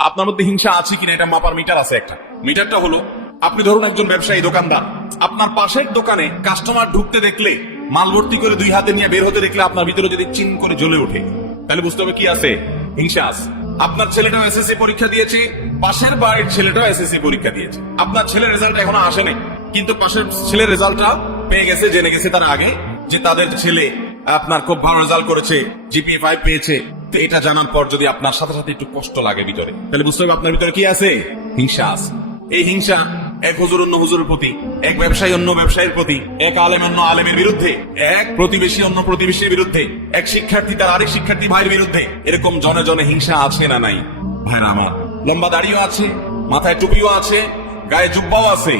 আপনার মধ্যে হিংসা আছে কিনা এটা মাপার মিটার আছে একটা। মিটারটা হলো, আপনি ধরুন একজন ব্যবসায়ী দোকানদার, আপনার পাশের দোকানে কাস্টমার ঢুকতে দেখলে, মাল ভর্তি করে দুই হাতে নিয়ে বের হতে দেখলে আপনার ভিতরে যদি চিন করে জ্বলে ওঠে, তাহলে বুঝতে হবে কি আছে? হিংসা আছে। আপনার ছেলেটাও এসএসসি পরীক্ষা দিয়েছে, পাশের বাড়ির ছেলেটাও এসএসসি পরীক্ষা দিয়েছে। আপনার ছেলের রেজাল্ট এখনও আসেনি কিন্তু পাশের ছেলের রেজাল্টটা পেয়ে গেছে, জেনে গেছে তার আগে যে তাদের ছেলে আপনার খুব ভালো রেজাল্ট করেছে জিপিএ ফাইভ পেয়েছে। তো এটা জানার পর যদি আপনার সাথে সাথে একটু কষ্ট লাগে ভিতরে, তাহলে বুঝতে হবে আপনার ভিতরে কি আছে? হিংসা আছে। এই হিংসা এক হুজুর অন্য হুজুরের প্রতি, এক ব্যবসায়ী অন্য ব্যবসায়ীর প্রতি, এক আলেম অন্য আলেমের বিরুদ্ধে, এক প্রতিবেশী অন্য প্রতিবেশীর বিরুদ্ধে, এক শিক্ষার্থী তার আরেক শিক্ষার্থী ভাইয়ের বিরুদ্ধে, এরকম জনে জনে হিংসা আছে না নাই? ভাইরা আমার, লম্বা দাড়িও আছে, মাথায় টুপিও আছে, গায়ে জুব্বাও আছে,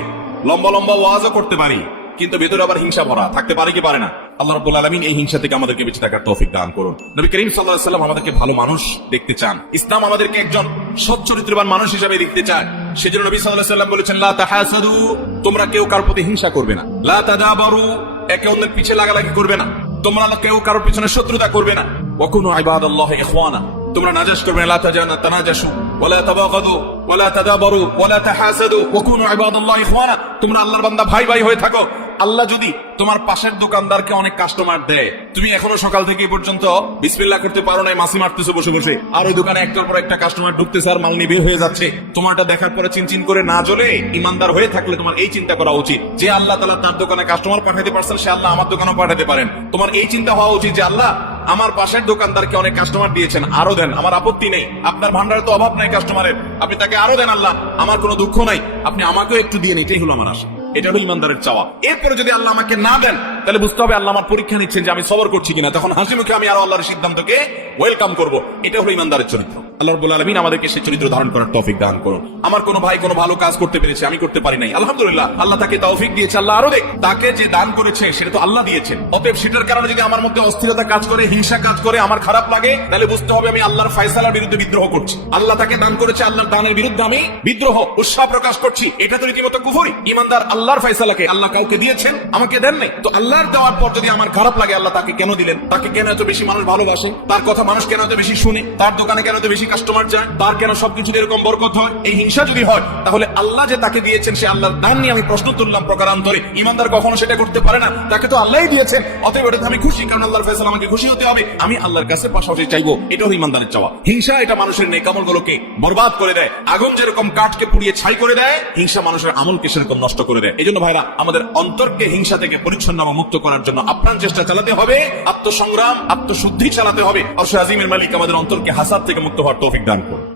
লম্বা লম্বা ওয়াজও করতে পারি, কিন্তু ভেতরে আবার হিংসা ভরা, থাকতে পারে কি পারে না? আল্লাহ রাব্বুল আলামিন এই হিংসা থেকে আমাদেরকে বেঁচে থাকার তৌফিক দান করুন। নবী করিম আলাইহি সাল্লাম আমাদেরকে ভালো মানুষ দেখতে চান। ইসলাম আমাদেরকে একজন সৎ চরিত্রবান মানুষ হিসেবে দেখতে চায়। সেজন্য নবী আলাইহি সাল্লাম বলেছেন, লা তাহাসাদু তোমরা কেউ কারোর প্রতি হিংসা করবে না। লা তাদাবারু একে অন্যের পিছে লাগালাগি করবে না। তোমরা কেউ কারোর পিছনে শত্রুতা করবে না। ওয়াকুনু ইবাদাল্লাহ ইখওয়ানা তোমরা নাজাস করবে না। লা তাজানা তানাজাসু ওয়ালা তাবাগাদু ওয়ালা তাদাবারু ওয়ালা তাহাসাদু ওয়াকুনু ইবাদাল্লাহ ইখওয়ানা তোমরা আল্লাহর বান্দা ভাই ভাই হয়ে থাকো। আল্লাহ যদি তোমার পাশের দোকানদারকে অনেক কাস্টমার দেয়, তুমি এখনও সকাল থেকে পর্যন্ত বিসমিল্লাহ করতে পারো নাই মাসি মারতেছো বসে বসে। আর ওই দোকানে একটার পর একটা কাস্টমার ঢুকতেছে আর মাল নিয়ে বের হয়ে যাচ্ছে। তোমারটা দেখার পরে চিনচিন করে না জ্বলে ইমানদার হয়ে থাকলে তোমার এই চিন্তা করা উচিত। যে আল্লাহ তালা তার দোকানে কাস্টমার পাঠাতে পারছেন, সে আল্লাহ আমার দোকানেও পাঠাতে পারেন। তোমার এই চিন্তা হওয়া উচিত যে আল্লাহ আমার পাশের দোকানদারকে অনেক কাস্টমার দিয়েছেন, আরও দেন। আমার আপত্তি নেই। আপনার ভান্ডারে তো অভাব নাই কাস্টমারের আপনি তাকে আরও দেন আল্লাহ। আমার কোনো দুঃখ নাই। আপনি আমাকেও একটু দিয়ে এটাই হলো আমার আশা। এটা হলো ইমানদারের চাওয়া। এরপরে যদি আল্লাহ আমাকে না দেন, তাহলে বুঝতে হবে আল্লাহ আমার পরীক্ষা নিচ্ছেন যে আমি সবর করছি কিনা। তখন হাসি মুখে আমি আরও আল্লাহর সিদ্ধান্তকে ওয়েলকাম করব। এটা হলো ইমানদারের চরিত্র। আল্লাহ রব্বুল আলমিন আমাদেরকে সেই চরিত্র ধারণ করার তৌফিক দান করুন। আমার কোনো ভাই কোনো ভালো কাজ করতে পেরেছে, আমি করতে পারি নাই। আলহামদুলিল্লাহ, আল্লাহ তাকে তৌফিক দিয়েছে, আল্লাহ আরও দেখ, তাকে যে দান করেছে, সেটা তো আল্লাহ দিয়েছেন। অতএব সেটার কারণে যদি আমার মধ্যে অস্থিরতা কাজ করে, হিংসা কাজ করে, আমার খারাপ লাগে, তাহলে বুঝতে হবে আমি আল্লাহর ফয়সালার বিরুদ্ধে বিদ্রোহ করছি। আল্লাহ তাকে দান করেছে, আল্লাহর দানের বিরুদ্ধে আমি বিদ্রোহ, উৎসাহ প্রকাশ করছি। এটা তো রীতিমতো কুফরি। ইমানদার আল্লাহর ফয়সালাকে আল্লাহ কাউকে দিয়েছেন, আমাকে দেন নাই তো আল্লাহর দেওয়ার পর যদি আমার খারাপ লাগে, আল্লাহ তাকে কেন দিলেন? তাকে কেন এত বেশি মানুষ ভালোবাসে? তার কথা মানুষ কেন এত বেশি শুনে? তার দোকানে কেন এত বেশি কাস্টমার যায়? তার কেন সবকিছু এরকম বরকত হয়? এই হিংসা যদি হয়, তাহলে আল্লাহ যে তাকে দিয়েছেন, সে আল্লাহর দান নিয়ে আমি প্রশ্ন তুললাম প্রকারান্তরে। ইমানদার কখনো সেটা করতে পারে না। তাকে তো আল্লাহই দিয়েছেন। অতএব ওটাতে আমি খুশি, কারণ আল্লাহর ফেসল আমাকে খুশি হতে হবে। আমি আল্লাহর কাছে পাশাপাশি চাইব। এটা হলো ইমানদারের চাওয়া। হিংসা এটা মানুষের নেকামল গুলোকে বরবাদ করে দেয়। আগুন যেরকম কাঠকে পুড়িয়ে ছাই করে দেয়, হিংসা মানুষের আমলকে সেরকম নষ্ট করে দেয়। এই জন্য ভাইরা, আমাদের অন্তরকে হিংসা থেকে পরিচ্ছন্ন মুক্ত করার জন্য আপ্রাণ চেষ্টা চালাতে হবে। আত্মসংগ্রাম, আত্মশুদ্ধি চালাতে হবে। অবশ্য আজিমের মালিক আমাদের অন্তরকে হাসাদ থেকে মুক্ত হওয়ার তৌফিক দান করুন।